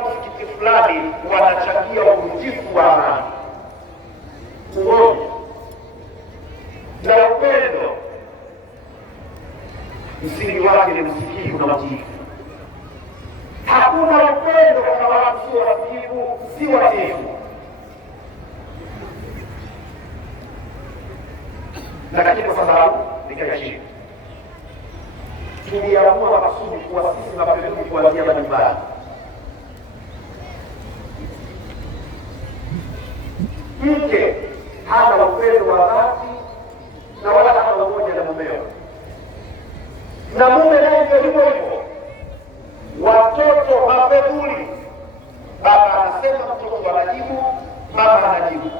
msikiti fulani wanachangia uvunjifu wa amani. Umoja na upendo msingi wake ni msikivu na utiifu. Hakuna upendo kama watu sio wasikivu, si watiifu. Lakini kwa sababu nikaishi, tuliamua kusudi kuwa sisi mapema kuanzia majumbani. Mke hana upendo wa dhati na wala hana umoja na mumeo, na mume naye ndio hivyo hivyo. Watoto mapeduli, baba anasema, mtoto anajibu, mama anajibu.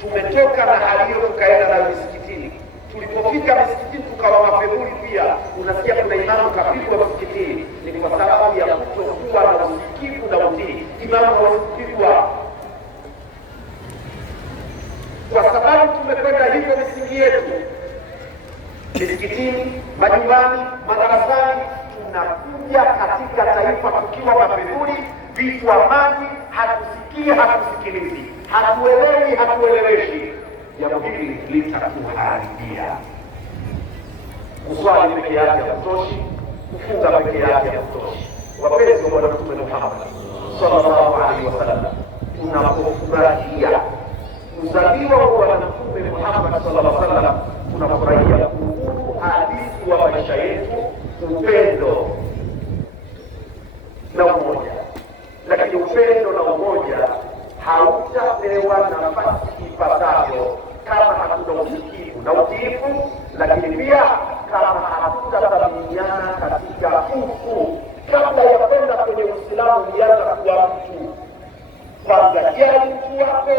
Tumetoka na hali hiyo tukaenda na misikitini. Tulipofika misikitini tukawa mapeduli pia. Unasikia kuna imamu kapigwa msikitini, ni kwa sababu ya kutokuwa na usikivu na utii. Imamu hawasipigwa kwa sababu tumekwenda hivyo misingi yetu, misikitini, majumbani, madarasani. Tunakuja katika taifa tukiwa mapeduli, vichwa maji, hatusikii, hatusikilizi, hatuelewi, hatueleweshi. Jambo hili litatuharibia. Kuswali peke yake hakutoshi, kufunga peke yake hakutoshi. Wapenzi wa Bwana Mtume Muhammad sallallahu alaihi wasallam, tunapofurahia kuzaliwa kwa Bwana Mtume Muhammad sallallahu alaihi wasallam, tunafurahia kuhuru hadithi wa maisha yetu, upendo na umoja. Lakini upendo na umoja hautapewa nafasi ipasavyo kama hakuna usikivu na utiifu, lakini pia kama hatutathaminiana katika utu. Kabla ya kwenda kwenye Uislamu, ulianza kuwa mtu kwanza. Jali mtu wako,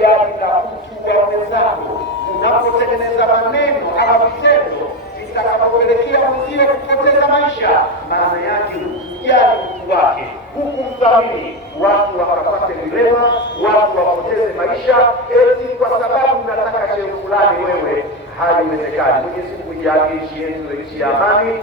jali na mtu wa mwenzako. Unapotengeneza maneno ama vitendo vitakapopelekea mwenzie kupoteza maisha, maana yake usijali mtu wake, hukumdhamini. Watu wakapate vilema, watu wapoteze maisha eti kwa sababu unataka cheo fulani wewe. Haiwezekani. Mwenyezi Mungu ijalie nchi yetu nchi ya amani.